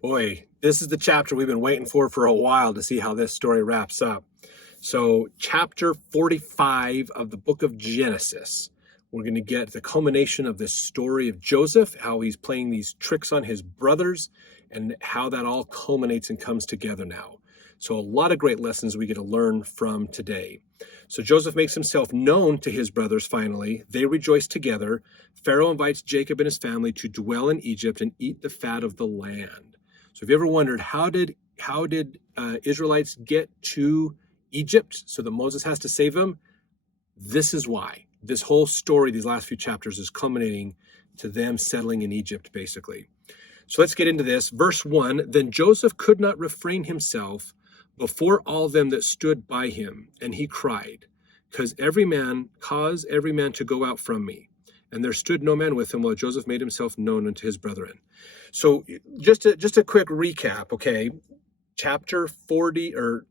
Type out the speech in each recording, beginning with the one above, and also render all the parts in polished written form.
Boy, this is the chapter we've been waiting for a while to see how this story wraps up. So, chapter 45 of the book of Genesis, we're going to get the culmination of this story of Joseph, how he's playing these tricks on his brothers, and how that all culminates and comes together now. So, a lot of great lessons we get to learn from today. So, Joseph makes himself known to his brothers finally. They rejoice together. Pharaoh invites Jacob and his family to dwell in Egypt and eat the fat of the land. So, have you ever wondered how did Israelites get to Egypt so that Moses has to save them? This is why. This whole story, these last few chapters, is culminating to them settling in Egypt, basically. So let's get into this. Verse 1, then Joseph could not refrain himself before all them that stood by him, and he cried, cause every man to go out from me. And there stood no man with him while Joseph made himself known unto his brethren. So just a quick recap, okay? Chapter 44,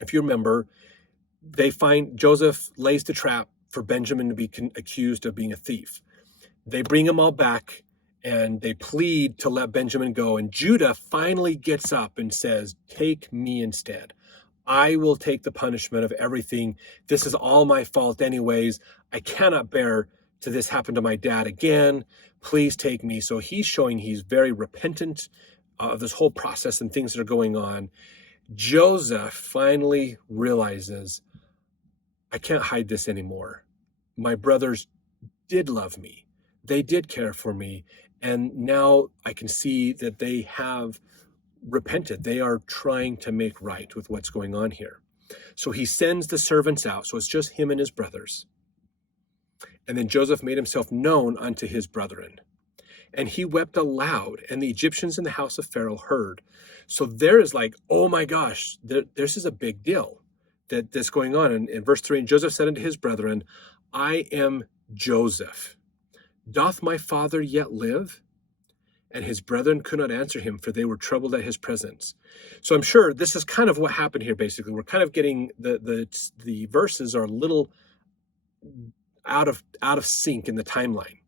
if you remember, Joseph lays the trap for Benjamin to be accused of being a thief. They bring him all back and they plead to let Benjamin go. And Judah finally gets up and says, take me instead. I will take the punishment of everything. This is all my fault anyways. I cannot bear to this happen to my dad again. Please take me. So he's showing he's very repentant of this whole process and things that are going on. Joseph finally realizes, I can't hide this anymore. My brothers did love me. They did care for me. And now I can see that they have repented. They are trying to make right with what's going on here. So he sends the servants out. So it's just him and his brothers. And then Joseph made himself known unto his brethren. And he wept aloud, and the Egyptians in the house of Pharaoh heard. So there is like, oh my gosh, this is a big deal that's going on. And in verse 3, and Joseph said unto his brethren, I am Joseph. Doth my father yet live? And his brethren could not answer him, for they were troubled at his presence. So I'm sure this is kind of what happened here, basically. We're kind of getting, the verses are a little out of sync in the timeline.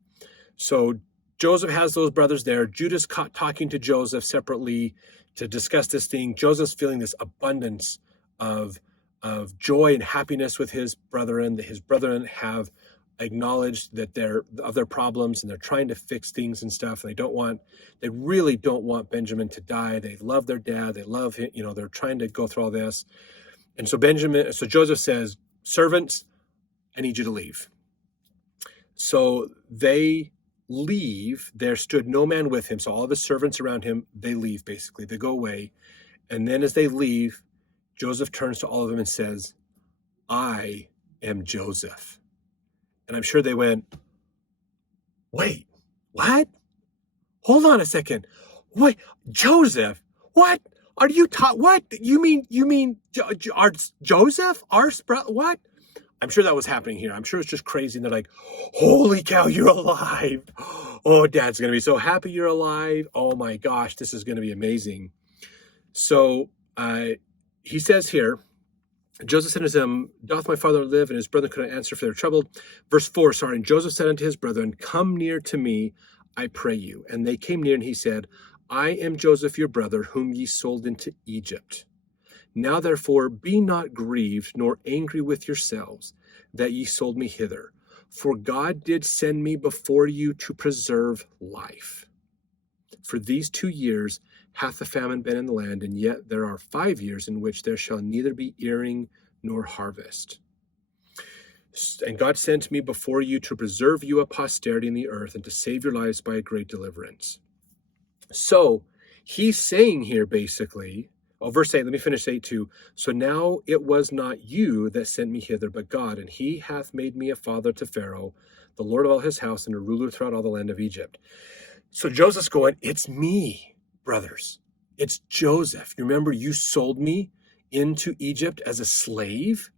So Joseph has those brothers there. Judah's talking to Joseph separately to discuss this thing. Joseph's feeling this abundance of joy and happiness with his brethren, that his brethren have acknowledged that of their problems and they're trying to fix things and stuff. They really don't want Benjamin to die. They love their dad. They love him. They're trying to go through all this. And so Joseph says, servants, I need you to leave. So they leave. There stood no man with him. So all of his servants around him, they leave, basically. They go away. And then as they leave, Joseph turns to all of them and says, I am Joseph. And I'm sure they went, wait, what? Hold on a second. Wait, Joseph? What? Are you what? You mean our Joseph? What? I'm sure that was happening here. I'm sure it's just crazy. And they're like, holy cow, you're alive. Oh, Dad's going to be so happy you're alive. Oh my gosh, this is going to be amazing. So he says here, Joseph said unto him, doth my father live? And his brethren could not answer, for they were troubled. Verse 4, and Joseph said unto his brethren, come near to me, I pray you. And they came near, and he said, I am Joseph your brother, whom ye sold into Egypt. Now therefore be not grieved, nor angry with yourselves, that ye sold me hither. For God did send me before you to preserve life. For these 2 years hath the famine been in the land, and yet there are 5 years in which there shall neither be earing nor harvest. And God sent me before you to preserve you a posterity in the earth, and to save your lives by a great deliverance. So he's saying here basically, verse 8, let me finish 8:2. So now it was not you that sent me hither, but God, and he hath made me a father to Pharaoh, the Lord of all his house, and a ruler throughout all the land of Egypt. So Joseph's going, it's me, brothers. It's Joseph. You remember you sold me into Egypt as a slave?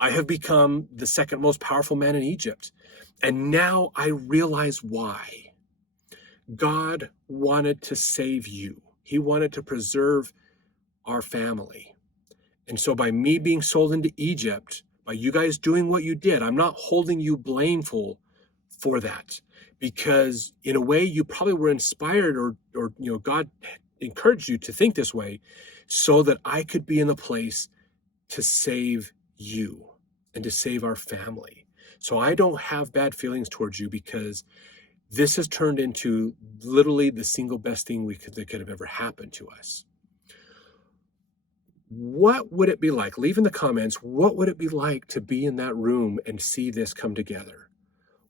I have become the second most powerful man in Egypt. And now I realize why. God wanted to save you. He wanted to preserve our family. And so by me being sold into Egypt, by you guys doing what you did, I'm not holding you blameful for that, because in a way you probably were inspired, or God encouraged you to think this way so that I could be in the place to save you and to save our family. So I don't have bad feelings towards you, because this has turned into literally the single best thing that could have ever happened to us. What would it be like? Leave in the comments, what would it be like to be in that room and see this come together?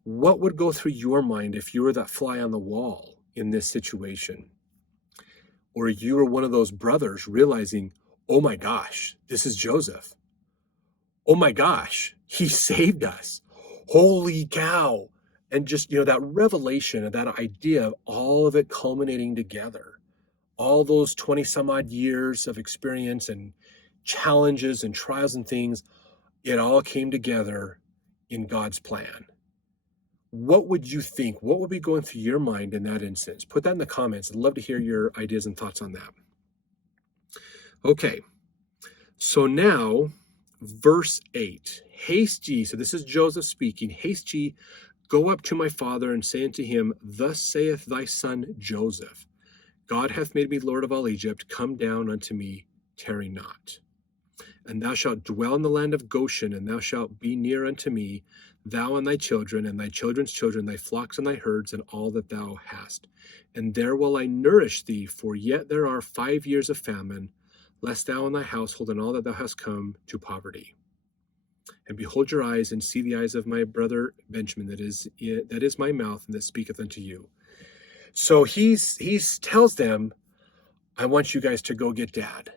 What would go through your mind if you were that fly on the wall in this situation? Or you were one of those brothers realizing, oh my gosh, this is Joseph. Oh my gosh, he saved us. Holy cow. And just, that revelation of that idea of all of it culminating together. All those 20 some odd years of experience and challenges and trials and things, it all came together in God's plan. What would you think? What would be going through your mind in that instance? Put that in the comments. I'd love to hear your ideas and thoughts on that. Okay, so now verse 8. Haste ye, so this is Joseph speaking. Haste ye, go up to my father and say unto him, thus saith thy son Joseph, God hath made me Lord of all Egypt. Come down unto me, tarry not. And thou shalt dwell in the land of Goshen, and thou shalt be near unto me, thou and thy children, and thy children's children, thy flocks and thy herds, and all that thou hast. And there will I nourish thee, for yet there are 5 years of famine, lest thou and thy household and all that thou hast come to poverty. And behold your eyes, and see the eyes of my brother Benjamin, that is my mouth, and that speaketh unto you. So he tells them, I want you guys to go get dad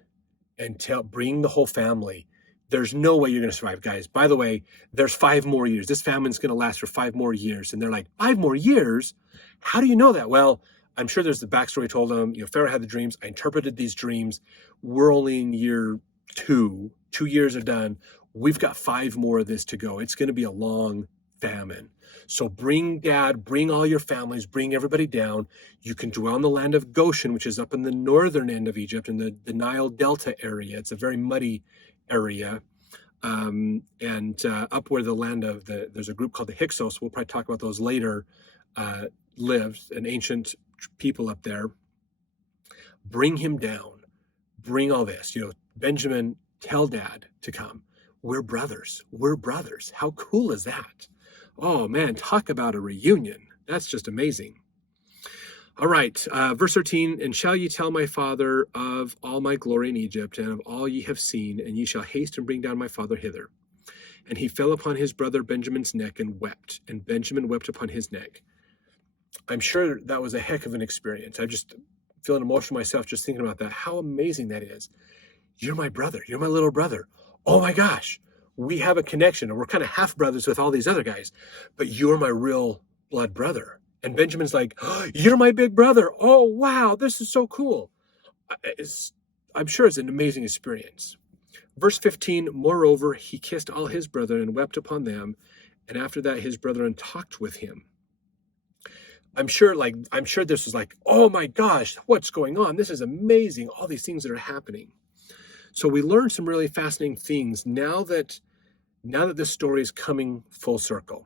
and bring the whole family. There's no way you're going to survive, guys. By the way, there's 5 more years. This famine's going to last for 5 more years. And they're like, 5 more years? How do you know that? Well, I'm sure there's the backstory told them. Pharaoh had the dreams. I interpreted these dreams. We're only in year 2. 2 years are done. We've got 5 more of this to go. It's going to be a long famine. So bring dad, bring all your families, bring everybody down. You can dwell in the land of Goshen, which is up in the northern end of Egypt in the Nile Delta area. It's a very muddy area. And up where the land of there's a group called the Hyksos, we'll probably talk about those later, lived, an ancient people up there. Bring him down. Bring all this. Benjamin, tell dad to come. We're brothers. We're brothers. How cool is that? Oh man, talk about a reunion. That's just amazing. All right, verse 13, and shall ye tell my father of all my glory in Egypt, and of all ye have seen, and ye shall haste and bring down my father hither. And he fell upon his brother Benjamin's neck and wept, and Benjamin wept upon his neck. I'm sure that was a heck of an experience. I'm just feeling emotional myself just thinking about that. How amazing that is. You're my brother. You're my little brother. Oh my gosh. We have a connection, and we're kind of half brothers with all these other guys, but you're my real blood brother. And Benjamin's like, oh, you're my big brother. Oh, wow, this is so cool. I'm sure it's an amazing experience. Verse 15, moreover, he kissed all his brethren and wept upon them. And after that, his brethren talked with him. I'm sure this was like, oh my gosh, what's going on? This is amazing. All these things that are happening. So we learned some really fascinating things now that this story is coming full circle.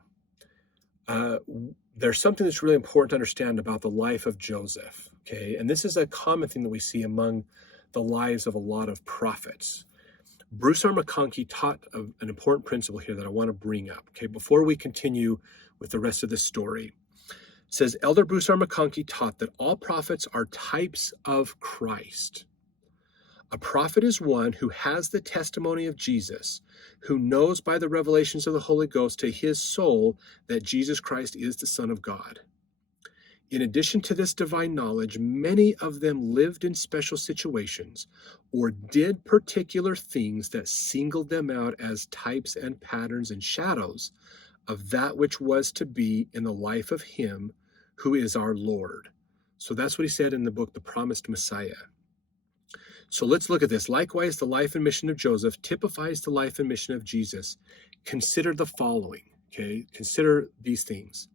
There's something that's really important to understand about the life of Joseph, okay? And this is a common thing that we see among the lives of a lot of prophets. Bruce R. McConkie taught an important principle here that I want to bring up, okay, before we continue with the rest of this story. It says, Elder Bruce R. McConkie taught that all prophets are types of Christ. A prophet is one who has the testimony of Jesus, who knows by the revelations of the Holy Ghost to his soul that Jesus Christ is the Son of God. In addition to this divine knowledge, many of them lived in special situations or did particular things that singled them out as types and patterns and shadows of that which was to be in the life of him who is our Lord. So that's what he said in the book, The Promised Messiah. So let's look at this. Likewise, the life and mission of Joseph typifies the life and mission of Jesus. Consider the following, okay? Consider these things.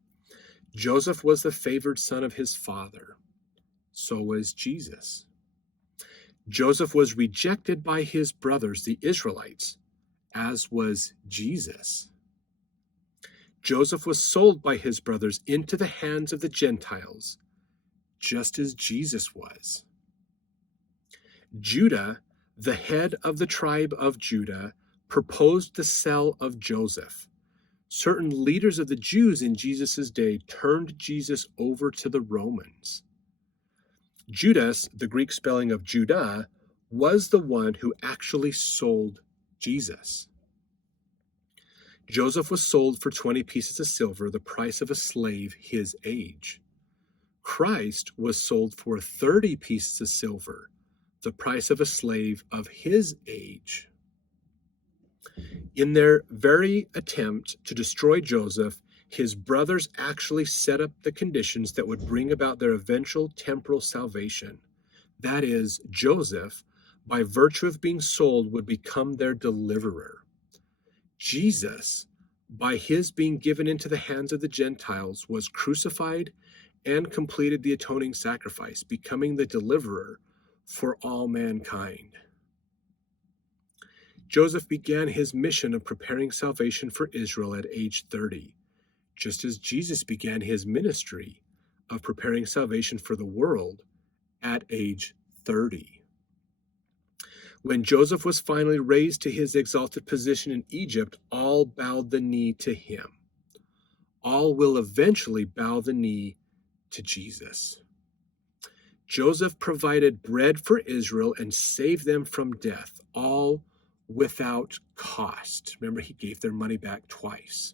Joseph was the favored son of his father. So was Jesus. Joseph was rejected by his brothers, the Israelites, as was Jesus. Joseph was sold by his brothers into the hands of the Gentiles, just as Jesus was. Judah, the head of the tribe of Judah, proposed the sale of Joseph. Certain leaders of the Jews in Jesus' day turned Jesus over to the Romans. Judas, the Greek spelling of Judah, was the one who actually sold Jesus. Joseph was sold for 20 pieces of silver, the price of a slave his age. Christ was sold for 30 pieces of silver, the price of a slave of his age. In their very attempt to destroy Joseph, his brothers actually set up the conditions that would bring about their eventual temporal salvation. That is, Joseph, by virtue of being sold, would become their deliverer. Jesus, by his being given into the hands of the Gentiles, was crucified and completed the atoning sacrifice, becoming the deliverer for all mankind. Joseph began his mission of preparing salvation for Israel at age 30, just as Jesus began his ministry of preparing salvation for the world at age 30. When Joseph was finally raised to his exalted position in Egypt, all bowed the knee to him. All will eventually bow the knee to Jesus. Joseph provided bread for Israel and saved them from death, all without cost. Remember, he gave their money back twice.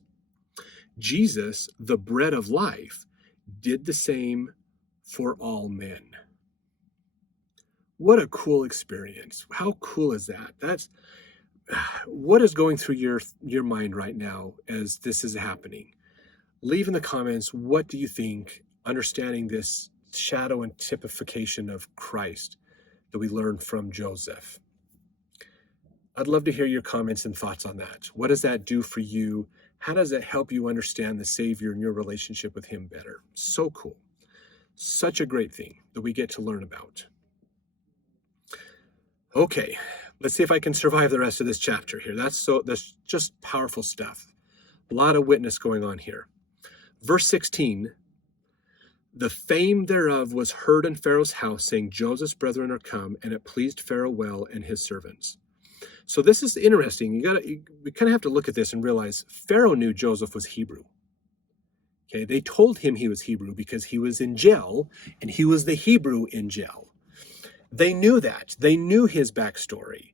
Jesus, the bread of life, did the same for all men. What a cool experience. How cool is that? That's what is going through your mind right now as this is happening. Leave in the comments, what do you think, understanding this shadow and typification of Christ that we learned from Joseph? I'd love to hear your comments and thoughts on that. What does that do for you? How does it help you understand the Savior and your relationship with him better? So cool. Such a great thing that we get to learn about. Okay, let's see if I can survive the rest of this chapter here. That's just powerful stuff. A lot of witness going on here. Verse 16, the fame thereof was heard in Pharaoh's house, saying, Joseph's brethren are come, and it pleased Pharaoh well and his servants. So this is interesting. We kind of have to look at this and realize Pharaoh knew Joseph was Hebrew. Okay, they told him he was Hebrew because he was in jail, and he was the Hebrew in jail. They knew that. They knew his backstory.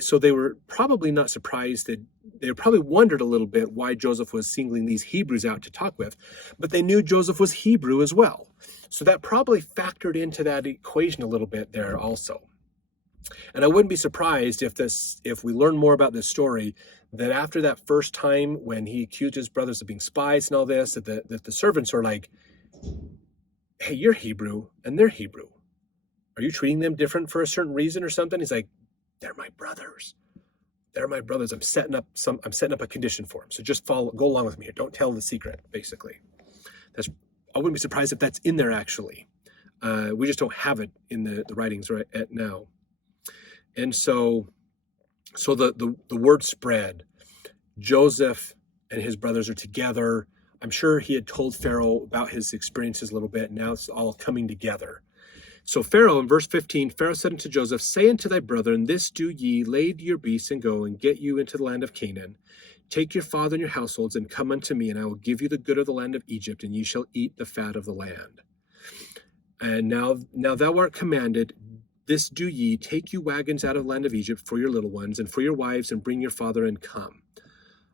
So they were probably not surprised that they probably wondered a little bit why Joseph was singling these Hebrews out to talk with, but they knew Joseph was Hebrew as well. So that probably factored into that equation a little bit there also. And I wouldn't be surprised if we learn more about this story, that after that first time when he accused his brothers of being spies and all this, that the servants are like, hey, you're Hebrew and they're Hebrew. Are you treating them different for a certain reason or something? He's like, they're my brothers. They're my brothers. I'm setting up a condition for them. So just go along with me here. Don't tell the secret, basically. I wouldn't be surprised if that's in there actually. We just don't have it in the writings right at now. And so the word spread. Joseph and his brothers are together. I'm sure he had told Pharaoh about his experiences a little bit. Now it's all coming together. So Pharaoh, in verse 15, Pharaoh said unto Joseph, say unto thy brethren, this do ye, lay to your beasts and go and get you into the land of Canaan. Take your father and your households and come unto me, and I will give you the good of the land of Egypt, and ye shall eat the fat of the land. And now thou art commanded, this do ye, take you wagons out of the land of Egypt for your little ones and for your wives, and bring your father and come.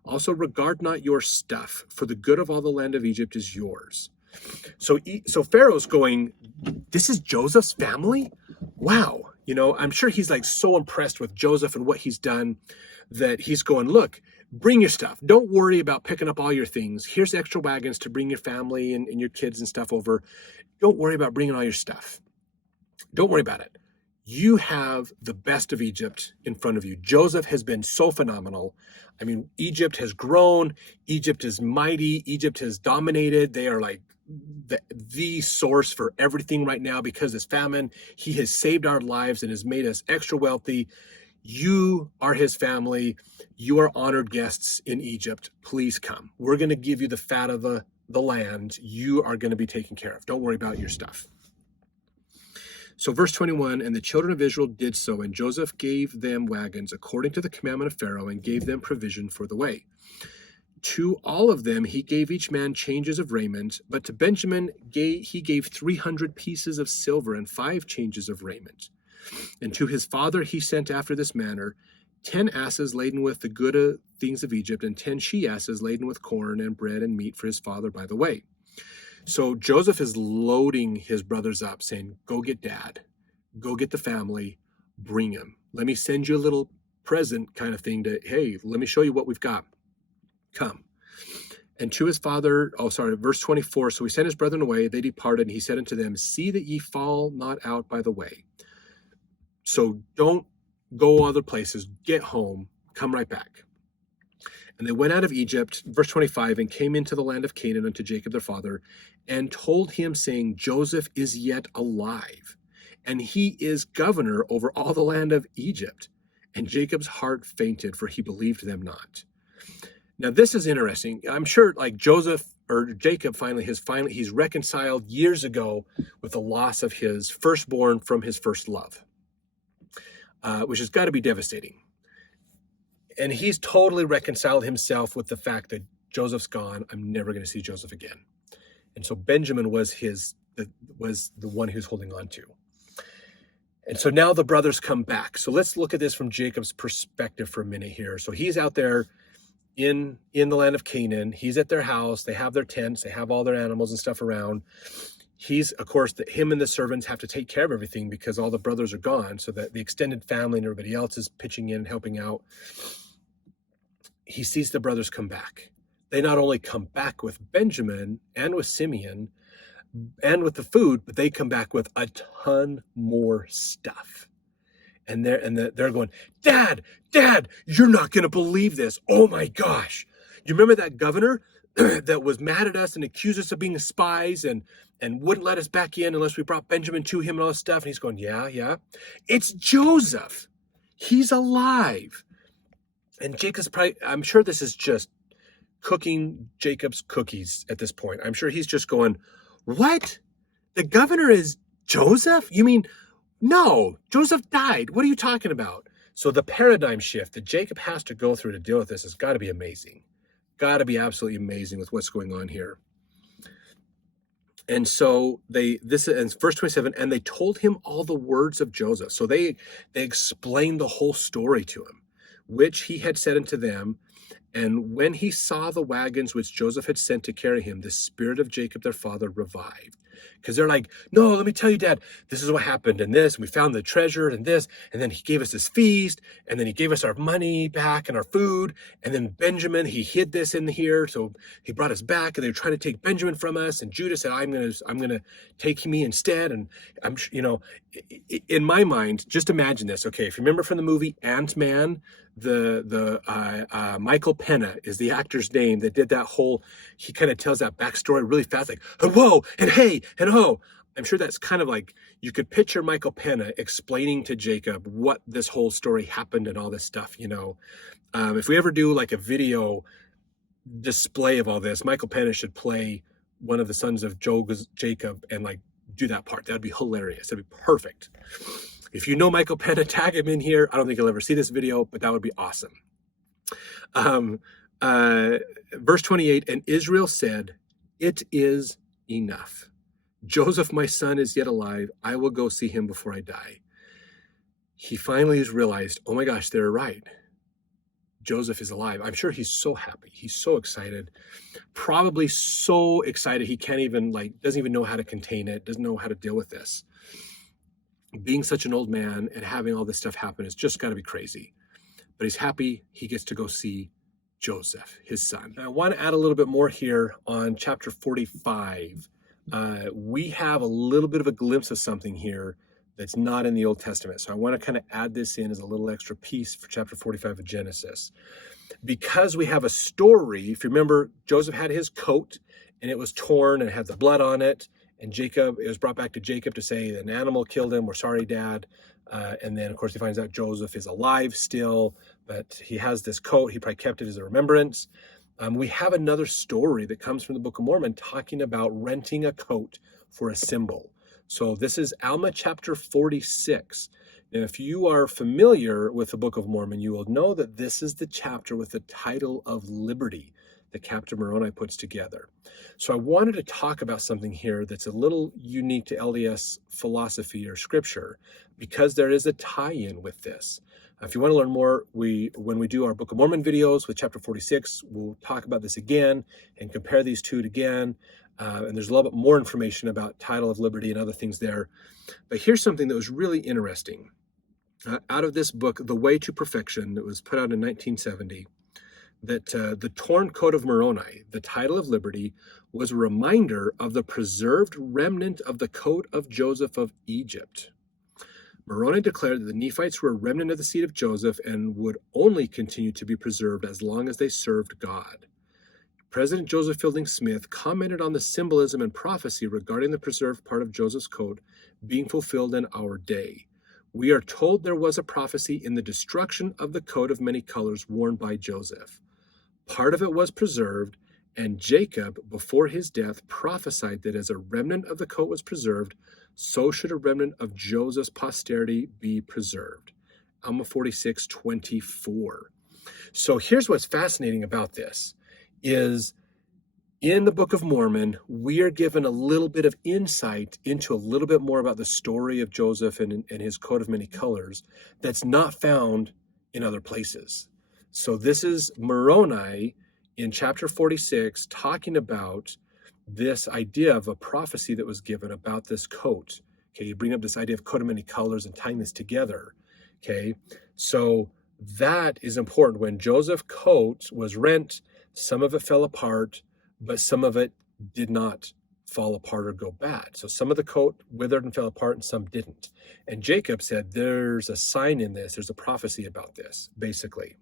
Also regard not your stuff, for the good of all the land of Egypt is yours. So Pharaoh's going, this is Joseph's family? Wow. I'm sure he's like so impressed with Joseph and what he's done that he's going, look, bring your stuff. Don't worry about picking up all your things. Here's extra wagons to bring your family and your kids and stuff over. Don't worry about bringing all your stuff. Don't worry about it. You have the best of Egypt in front of you. Joseph has been so phenomenal. I mean, Egypt has grown. Egypt is mighty. Egypt has dominated. They are like the source for everything right now because of this famine. He has saved our lives and has made us extra wealthy. You are his family. You are honored guests in Egypt. Please come. We're going to give you the fat of the land. You are going to be taken care of. Don't worry about your stuff. So verse 21, and the children of Israel did so, and Joseph gave them wagons according to the commandment of Pharaoh, and gave them provision for the way. To all of them he gave each man changes of raiment, but to Benjamin he gave 300 pieces of silver and 5 changes of raiment. And to his father he sent after this manner, 10 asses laden with the good things of Egypt, and 10 she-asses laden with corn and bread and meat for his father by the way. So Joseph is loading his brothers up, saying, go get dad, go get the family, bring him. Let me send you a little present kind of thing to, hey, let me show you what we've got. Come. And to his father, verse 24, so he sent his brethren away, they departed, and he said unto them, see that ye fall not out by the way. So don't go other places, get home, come right back. And they went out of Egypt, verse 25, and came into the land of Canaan unto Jacob their father, and told him, saying, Joseph is yet alive, and he is governor over all the land of Egypt. And Jacob's heart fainted, for he believed them not. Now this is interesting. I'm sure like Jacob he's reconciled years ago with the loss of his firstborn from his first love, which has got to be devastating. And he's totally reconciled himself with the fact that Joseph's gone. I'm never going to see Joseph again. And so Benjamin was the one he was holding on to. And so now the brothers come back. So let's look at this from Jacob's perspective for a minute here. So he's out there in the land of Canaan. He's at their house. They have their tents. They have all their animals and stuff around. He's, of course, him and the servants have to take care of everything because all the brothers are gone. So that the extended family and everybody else is pitching in and helping out. He sees the brothers come back. They not only come back with Benjamin and with Simeon and with the food, but they come back with a ton more stuff. And they're going, Dad, you're not going to believe this. Oh my gosh. You remember that governor that was mad at us and accused us of being spies and wouldn't let us back in unless we brought Benjamin to him and all this stuff? And he's going, yeah. It's Joseph. He's alive. And Jacob's probably, I'm sure this is just cooking Jacob's cookies at this point. I'm sure he's just going, what? The governor is Joseph? You mean, no, Joseph died. What are you talking about? So the paradigm shift that Jacob has to go through to deal with this has got to be amazing. Got to be absolutely amazing with what's going on here. And so this is verse 27, and they told him all the words of Joseph. So they explained the whole story to him, which he had said unto them. And when he saw the wagons which Joseph had sent to carry him, the spirit of Jacob their father revived. Because they're like, no, let me tell you, Dad, this is what happened, and this, and we found the treasure, and this, and then he gave us this feast, and then he gave us our money back and our food, and then Benjamin, he hid this in here, so he brought us back, and they were trying to take Benjamin from us, and Judah said, I'm gonna take me instead, and I'm, in my mind, just imagine this, okay, if you remember from the movie Ant-Man, Michael Pena is the actor's name that did that whole, he kind of tells that backstory really fast, like, and whoa, and hey, and oh. I'm sure that's kind of like, you could picture Michael Pena explaining to Jacob what this whole story happened and all this stuff, If we ever do like a video display of all this, Michael Pena should play one of the sons of Jacob and like do that part. That'd be hilarious. That'd be perfect. If you know Michael Pena, tag him in here. I don't think he'll ever see this video, but that would be awesome. Verse 28, and Israel said, it is enough. Joseph, my son, is yet alive. I will go see him before I die. He finally has realized, oh my gosh, they're right. Joseph is alive. I'm sure he's so happy. He's so excited. Probably so excited he can't even, doesn't even know how to contain it, doesn't know how to deal with this. Being such an old man and having all this stuff happen has just got to be crazy. But he's happy he gets to go see Joseph, his son. Now, I want to add a little bit more here on chapter 45. We have a little bit of a glimpse of something here that's not in the Old Testament. So I want to kind of add this in as a little extra piece for chapter 45 of Genesis. Because we have a story, if you remember, Joseph had his coat and it was torn and had the blood on it. And Jacob, it was brought back to Jacob to say an animal killed him. We're sorry, Dad. And then, of course, he finds out Joseph is alive still, but he has this coat. He probably kept it as a remembrance. We have another story that comes from the Book of Mormon talking about renting a coat for a symbol. So this is Alma chapter 46. Now, if you are familiar with the Book of Mormon, you will know that this is the chapter with the title of Liberty that Captain Moroni puts together. So I wanted to talk about something here that's a little unique to LDS philosophy or scripture, because there is a tie-in with this. If you want to learn more, when we do our Book of Mormon videos with chapter 46, we'll talk about this again and compare these two again. And there's a little bit more information about title of liberty and other things there. But here's something that was really interesting. Out of this book, The Way to Perfection, that was put out in 1970, that the torn coat of Moroni, the title of liberty, was a reminder of the preserved remnant of the coat of Joseph of Egypt. Moroni declared that the Nephites were a remnant of the seed of Joseph and would only continue to be preserved as long as they served God. President Joseph Fielding Smith commented on the symbolism and prophecy regarding the preserved part of Joseph's coat being fulfilled in our day. We are told there was a prophecy in the destruction of the coat of many colors worn by Joseph. Part of it was preserved, and Jacob, before his death, prophesied that as a remnant of the coat was preserved, so should a remnant of Joseph's posterity be preserved. Alma 46:24. So here's what's fascinating about this, is in the Book of Mormon, we are given a little bit of insight into a little bit more about the story of Joseph and his coat of many colors that's not found in other places. So this is Moroni in chapter 46 talking about this idea of a prophecy that was given about this coat. Okay, you bring up this idea of coat of many colors and tying this together. Okay, so that is important. When Joseph's coat was rent, some of it fell apart, but some of it did not fall apart or go bad. So some of the coat withered and fell apart and some didn't. And Jacob said, there's a sign in this, there's a prophecy about this, basically.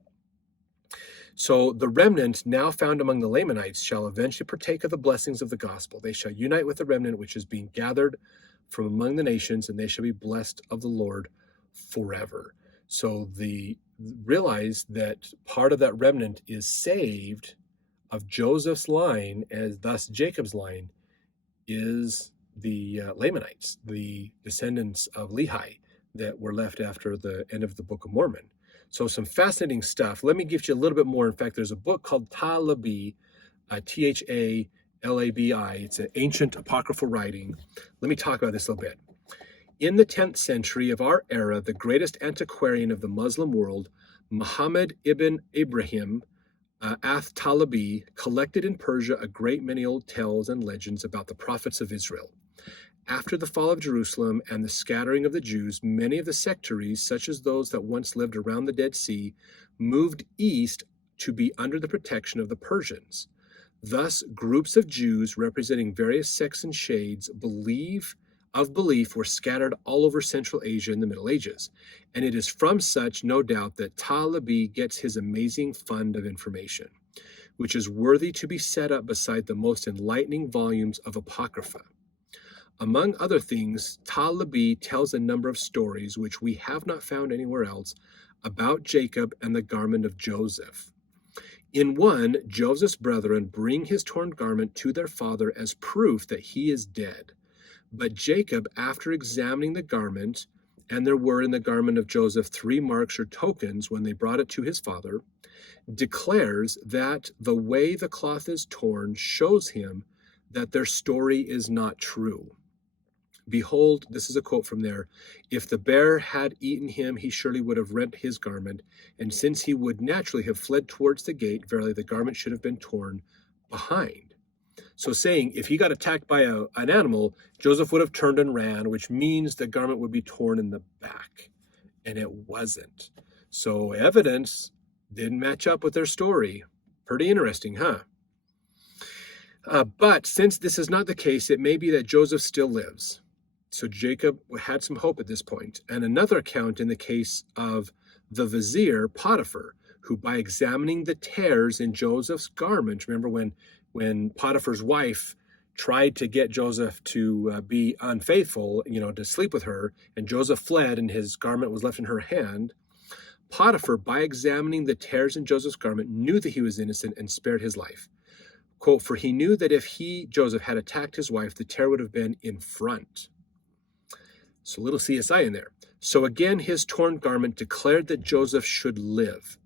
So the remnant now found among the Lamanites shall eventually partake of the blessings of the gospel. They shall unite with the remnant which is being gathered from among the nations, and they shall be blessed of the Lord forever. So realize that part of that remnant is saved of Joseph's line, as thus Jacob's line is the Lamanites, the descendants of Lehi that were left after the end of the Book of Mormon. So some fascinating stuff. Let me give you a little bit more. In fact, there's a book called Talabi, Thalabi. It's an ancient apocryphal writing. Let me talk about this a little bit. In the 10th century of our era, the greatest antiquarian of the Muslim world, Muhammad ibn Ibrahim Talabi, collected in Persia a great many old tales and legends about the prophets of Israel. After the fall of Jerusalem and the scattering of the Jews, many of the sectaries, such as those that once lived around the Dead Sea, moved east to be under the protection of the Persians. Thus, groups of Jews representing various sects and shades of belief were scattered all over Central Asia in the Middle Ages. And it is from such, no doubt, that Talabi gets his amazing fund of information, which is worthy to be set up beside the most enlightening volumes of Apocrypha. Among other things, Talabi tells a number of stories which we have not found anywhere else about Jacob and the garment of Joseph. In one, Joseph's brethren bring his torn garment to their father as proof that he is dead. But Jacob, after examining the garment, and there were in the garment of Joseph 3 marks or tokens when they brought it to his father, declares that the way the cloth is torn shows him that their story is not true. Behold, this is a quote from there, if the bear had eaten him, he surely would have rent his garment, and since he would naturally have fled towards the gate, verily the garment should have been torn behind. So saying, if he got attacked by an animal, Joseph would have turned and ran, which means the garment would be torn in the back. And it wasn't. So evidence didn't match up with their story. Pretty interesting, huh? But since this is not the case, it may be that Joseph still lives. So Jacob had some hope at this point. And another account in the case of the vizier Potiphar, who by examining the tears in Joseph's garment, remember when Potiphar's wife tried to get Joseph to be unfaithful, to sleep with her, and Joseph fled and his garment was left in her hand, Potiphar, by examining the tears in Joseph's garment, knew that he was innocent and spared his life. Quote, for he knew that if he, Joseph, had attacked his wife, the tear would have been in front. So little CSI in there. So again, his torn garment declared that Joseph should live.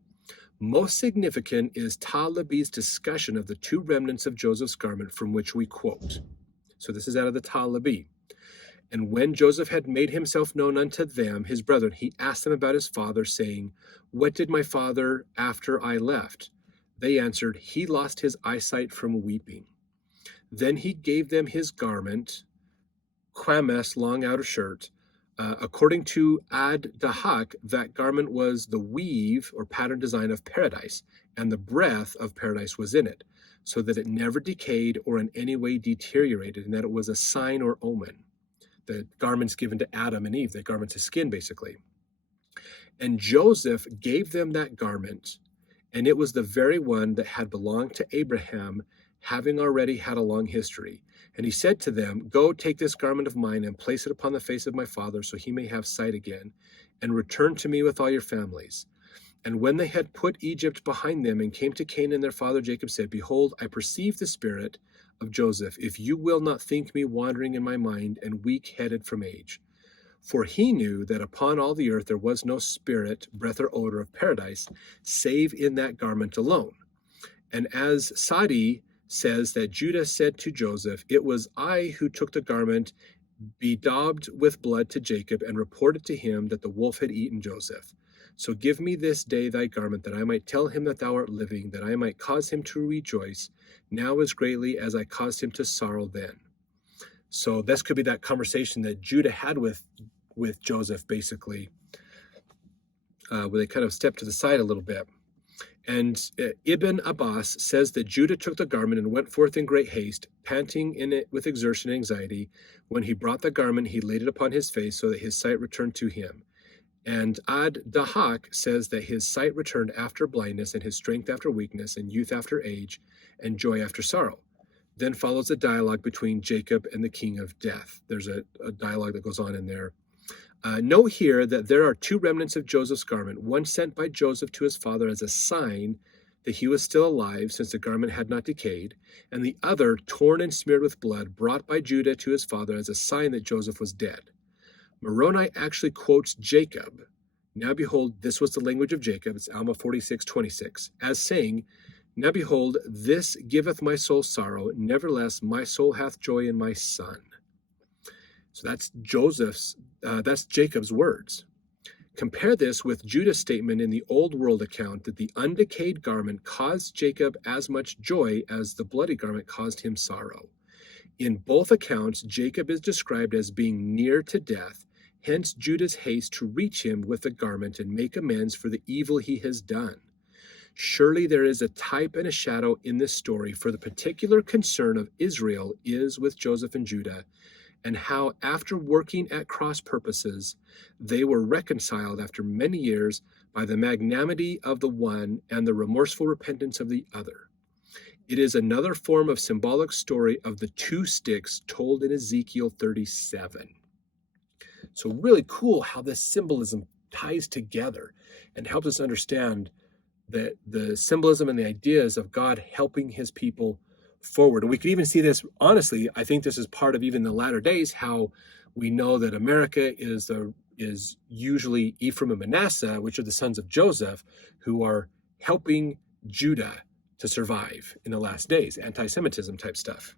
Most significant is Talebi's discussion of the two remnants of Joseph's garment from which we quote. So this is out of the Talebi. And when Joseph had made himself known unto them, his brethren, he asked them about his father, saying, what did my father after I left? They answered, he lost his eyesight from weeping. Then he gave them his garment, kwames, long outer shirt. According to Ad-Dahak, that garment was the weave or pattern design of paradise, and the breath of paradise was in it, so that it never decayed or in any way deteriorated, and that it was a sign or omen. The garments given to Adam and Eve, the garments of skin, basically. And Joseph gave them that garment, and it was the very one that had belonged to Abraham, having already had a long history. And he said to them, go take this garment of mine and place it upon the face of my father, so he may have sight again, and return to me with all your families. And when they had put Egypt behind them and came to Canaan, their father Jacob said, behold, I perceive the spirit of Joseph, if you will not think me wandering in my mind and weak-headed from age. For he knew that upon all the earth there was no spirit, breath, or odor of paradise, save in that garment alone. And as Sadi says that Judah said to Joseph, it was I who took the garment bedaubed with blood to Jacob and reported to him that the wolf had eaten Joseph. So give me this day thy garment, that I might tell him that thou art living, that I might cause him to rejoice now as greatly as I caused him to sorrow then. So this could be that conversation that Judah had with Joseph, basically, where they kind of stepped to the side a little bit. And Ibn Abbas says that Judah took the garment and went forth in great haste, panting in it with exertion and anxiety. When he brought the garment, he laid it upon his face so that his sight returned to him. And Ad-Dahak says that his sight returned after blindness, and his strength after weakness, and youth after age, and joy after sorrow. Then follows a dialogue between Jacob and the king of death. There's a dialogue that goes on in there. Note here that there are two remnants of Joseph's garment, one sent by Joseph to his father as a sign that he was still alive, since the garment had not decayed, and the other, torn and smeared with blood, brought by Judah to his father as a sign that Joseph was dead. Moroni actually quotes Jacob. Now behold, this was the language of Jacob, it's Alma 46:26, as saying, now behold, this giveth my soul sorrow, nevertheless my soul hath joy in my son. So that's Jacob's words. Compare this with Judah's statement in the Old World account that the undecayed garment caused Jacob as much joy as the bloody garment caused him sorrow. In both accounts, Jacob is described as being near to death, hence Judah's haste to reach him with the garment and make amends for the evil he has done. Surely there is a type and a shadow in this story, for the particular concern of Israel is with Joseph and Judah, and how after working at cross purposes, they were reconciled after many years by the magnanimity of the one and the remorseful repentance of the other. It is another form of symbolic story of the two sticks told in Ezekiel 37. So really cool how this symbolism ties together and helps us understand that the symbolism and the ideas of God helping his people forward. And we could even see this, honestly, I think this is part of even the latter days, how we know that America is usually Ephraim and Manasseh, which are the sons of Joseph, who are helping Judah to survive in the last days, anti-Semitism type stuff.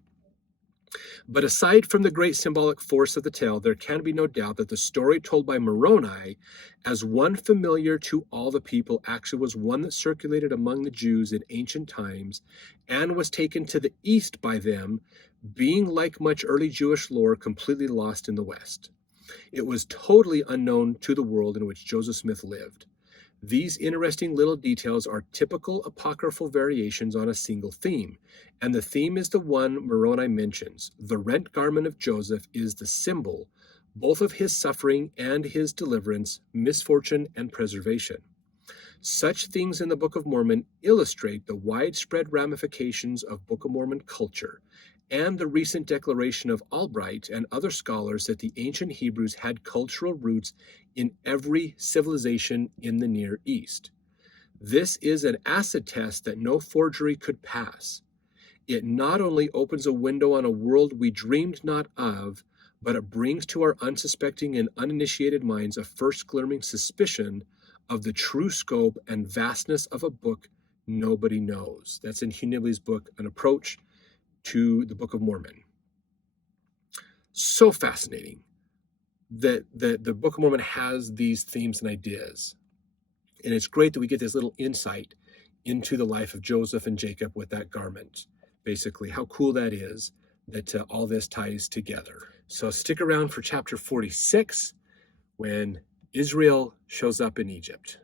But aside from the great symbolic force of the tale, there can be no doubt that the story told by Moroni as one familiar to all the people actually was one that circulated among the Jews in ancient times and was taken to the east by them, being like much early Jewish lore completely lost in the West. It was totally unknown to the world in which Joseph Smith lived. These interesting little details are typical apocryphal variations on a single theme, and the theme is the one Moroni mentions. The rent garment of Joseph is the symbol both of his suffering and his deliverance, misfortune and preservation. Such things in the Book of Mormon illustrate the widespread ramifications of Book of Mormon culture, and the recent declaration of Albright and other scholars that the ancient Hebrews had cultural roots in every civilization in the Near East. This is an acid test that no forgery could pass. It not only opens a window on a world we dreamed not of, but it brings to our unsuspecting and uninitiated minds a first glimmering suspicion of the true scope and vastness of a book nobody knows. That's in Hugh Nibley's book, An Approach to the Book of Mormon. So fascinating that the Book of Mormon has these themes and ideas. And it's great that we get this little insight into the life of Joseph and Jacob with that garment. Basically, how cool that is that all this ties together. So stick around for chapter 46 when Israel shows up in Egypt.